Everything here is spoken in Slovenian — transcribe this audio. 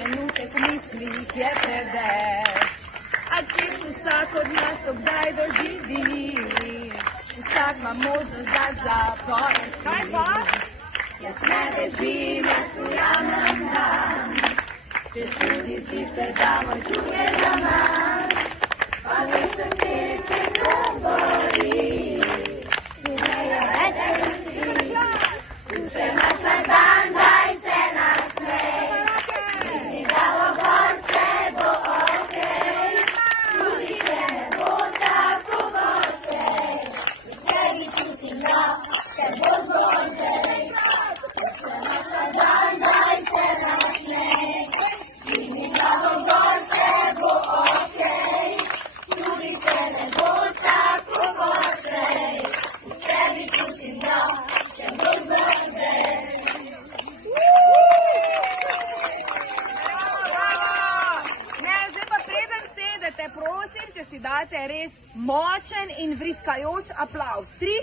trenutek v mislih je preveč. A čisto vsak od nas to kdaj doživi, vsak ima možnost, da zapoje si. Kaj pa? Jaz ne bežim, jaz ujamem dan, če tudi zdi se, da moj čuk je za nas, pa v srce se govori, tu me je več vsi, duše nas na dan, daj se nasmej, vidi glavo gor, vse bo okej, tudi če ne bo tako kot prej, v sebi čutim, da se bo zgodaj. Prosim, če si date res močen in vriskajoč aplavz. 3,